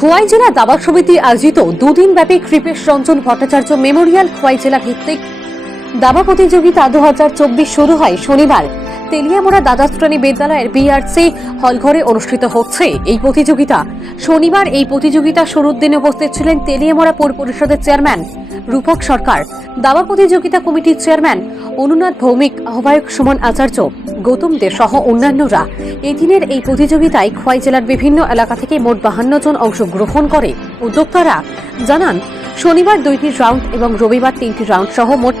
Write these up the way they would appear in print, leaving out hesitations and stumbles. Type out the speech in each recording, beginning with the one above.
খোয়াই জেলা দাবা সমিতি আয়োজিত দুদিন ব্যাপী কৃপেশ রঞ্জন ভট্টাচার্য মেমোরিয়াল খোয়াই জেলা ভিত্তিক দাবা প্রতিযোগিতা 2024 শুরু হয় শনিবার তেলিয়ামোড়া দ্বাদশ শ্রেণী বিদ্যালয়ের বিআরসি হলঘরে অনুষ্ঠিত হচ্ছে এই প্রতিযোগিতা। শনিবার এই প্রতিযোগিতা শুরুর দিনে উপস্থিত ছিলেন তেলিয়ামোড়া পৌর পরিষদের চেয়ারম্যান রূপক সরকার, দাবা প্রতিযোগিতা কমিটির চেয়ারম্যান অনুনাথ ভৌমিক, আহ্বায়ক সুমন আচার্য, গৌতম দে সহ অন্যান্যরা। এদিনের এই প্রতিযোগিতায় খোয়াই জেলার বিভিন্ন এলাকা থেকে মোট 52 জন অংশগ্রহণ করে। উদ্যোক্তারা জানান, শনিবার 2টি রাউন্ড এবং রবিবার 3টি রাউন্ড সহ মোট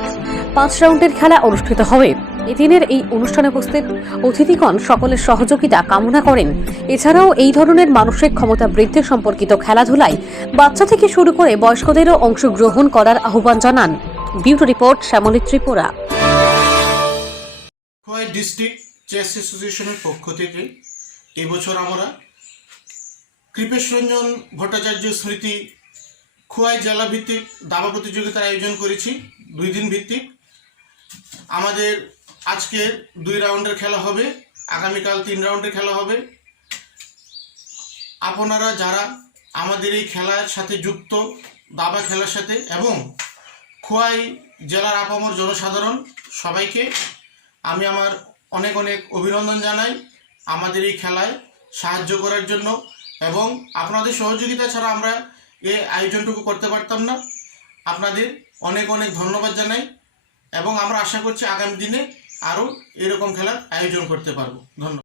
5 রাউন্ডের খেলা অনুষ্ঠিত হবে। এদিনের এই অনুষ্ঠানে উপস্থিত অতিথিগণ সকলের সহযোগিতা কামনা করেন। এছাড়াও এই ধরনের মানসিক ক্ষমতা বৃদ্ধি সম্পর্কিত খেলাধুলায় বাচ্চা থেকে শুরু করে বয়স্কদেরও অংশগ্রহণ করার আহ্বান জানান। Bureau report, Shyamali Tripura. Khowai district chess অ্যাসোসিয়েশনের পক্ষ থেকে এবছর আমরা কৃপেশ রঞ্জন ভট্টাচার্য স্মৃতি খোয়াই জেলা ভিত্তিক দাবা প্রতিযোগিতার আয়োজন করেছি। 2 দিন ভিত্তিক আমাদের আজকে 2 রাউন্ডের খেলা হবে, আগামীকাল 3 রাউন্ডের খেলা হবে। আপনারা যারা আমাদের এই খেলার সাথে যুক্ত, দাবা খেলার সাথে, এবং খোয়াই জেলার আপামর জনসাধারণ সবাইকে আমি আমার অনেক অনেক অভিনন্দন জানাই আমাদের এই খেলায় সাহায্য করার জন্য। এবং আপনাদের সহযোগিতা ছাড়া আমরা এই আয়োজনটুকু করতে পারতাম না। আপনাদের অনেক অনেক ধন্যবাদ জানাই এবং আমরা আশা করছি আগামী দিনে আরও এরকম খেলার আয়োজন করতে পারবো। ধন্যবাদ।